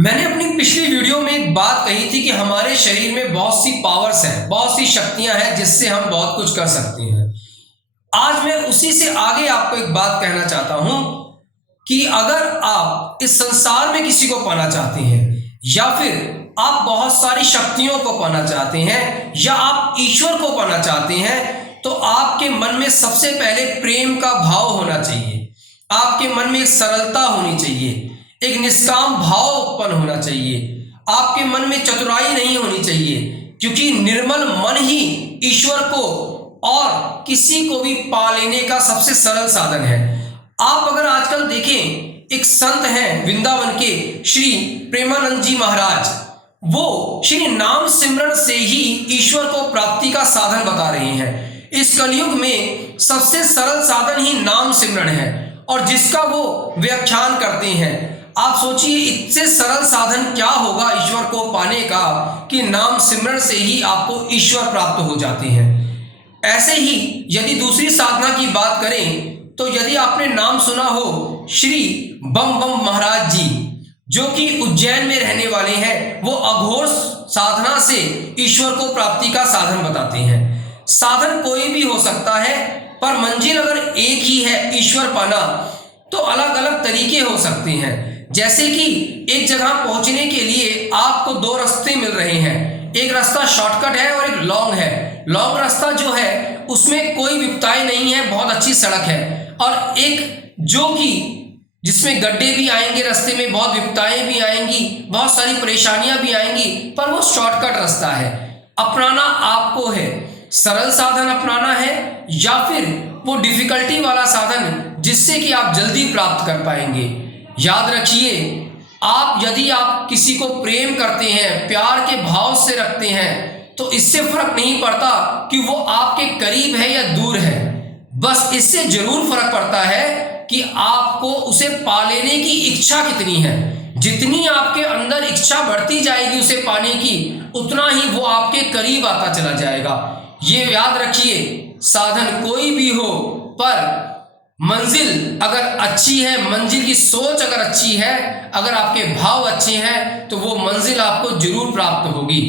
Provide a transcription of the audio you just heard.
मैंने अपनी पिछली वीडियो में एक बात कही थी कि हमारे शरीर में बहुत सी पावर्स हैं, बहुत सी शक्तियां हैं जिससे हम बहुत कुछ कर सकते हैं। आज मैं उसी से आगे आपको एक बात कहना चाहता हूं कि अगर आप इस संसार में किसी को पाना चाहते हैं या फिर आप बहुत सारी शक्तियों को पाना चाहते हैं या आप ईश्वर को पाना चाहते हैं, तो आपके मन में सबसे पहले प्रेम का भाव होना चाहिए। आपके मन में एक सरलता होनी चाहिए, एक निष्काम भाव उत्पन्न होना चाहिए। आपके मन में चतुराई नहीं होनी चाहिए, क्योंकि निर्मल मन ही ईश्वर को और किसी को भी पा लेने का सबसे सरल साधन है। आप अगर आजकल देखें, एक संत हैं वृंदावन के श्री प्रेमानंद जी महाराज, वो श्री नाम सिमरन से ही ईश्वर को प्राप्ति का साधन बता रहे हैं। इस कलयुग में सबसे सरल साधन ही नाम सिमरन है और जिसका वो व्याख्यान करते हैं। आप सोचिए, इससे सरल साधन क्या होगा ईश्वर को पाने का कि नाम सिमरन से ही आपको ईश्वर प्राप्त हो जाते हैं। ऐसे ही यदि दूसरी साधना की बात करें तो यदि आपने नाम सुना हो श्री बम बम महाराज जी, जो कि उज्जैन में रहने वाले हैं, वो अघोर साधना से ईश्वर को प्राप्ति का साधन बताते हैं। साधन कोई भी हो सकता है, पर मंजिल अगर एक ही है ईश्वर पाना, तो अलग अलग तरीके हो सकते हैं। जैसे कि एक जगह पहुंचने के लिए आपको दो रास्ते मिल रहे हैं, एक रास्ता शॉर्टकट है और एक लॉन्ग है। लॉन्ग रास्ता जो है उसमें कोई विपत्ताएं नहीं है, बहुत अच्छी सड़क है, और एक जो कि जिसमें गड्ढे भी आएंगे, रास्ते में बहुत विपत्ताएं भी आएंगी, बहुत सारी परेशानियां भी आएंगी, पर वो शॉर्टकट रास्ता है। अपनाना आपको है, सरल साधन अपनाना है या फिर वो डिफिकल्टी वाला साधन जिससे कि आप जल्दी प्राप्त कर पाएंगे। याद रखिए, यदि आप किसी को प्रेम करते हैं, प्यार के भाव से रखते हैं, तो इससे फर्क नहीं पड़ता कि वो आपके करीब है या दूर है। बस इससे जरूर फर्क पड़ता है कि आपको उसे पा लेने की इच्छा कितनी है। जितनी आपके अंदर इच्छा बढ़ती जाएगी उसे पाने की, उतना ही वो आपके करीब आता चला जाएगा। ये याद रखिए, साधन कोई भी हो, पर मंजिल अगर अच्छी है, मंजिल की सोच अगर अच्छी है, अगर आपके भाव अच्छे हैं, तो वो मंजिल आपको जरूर प्राप्त होगी।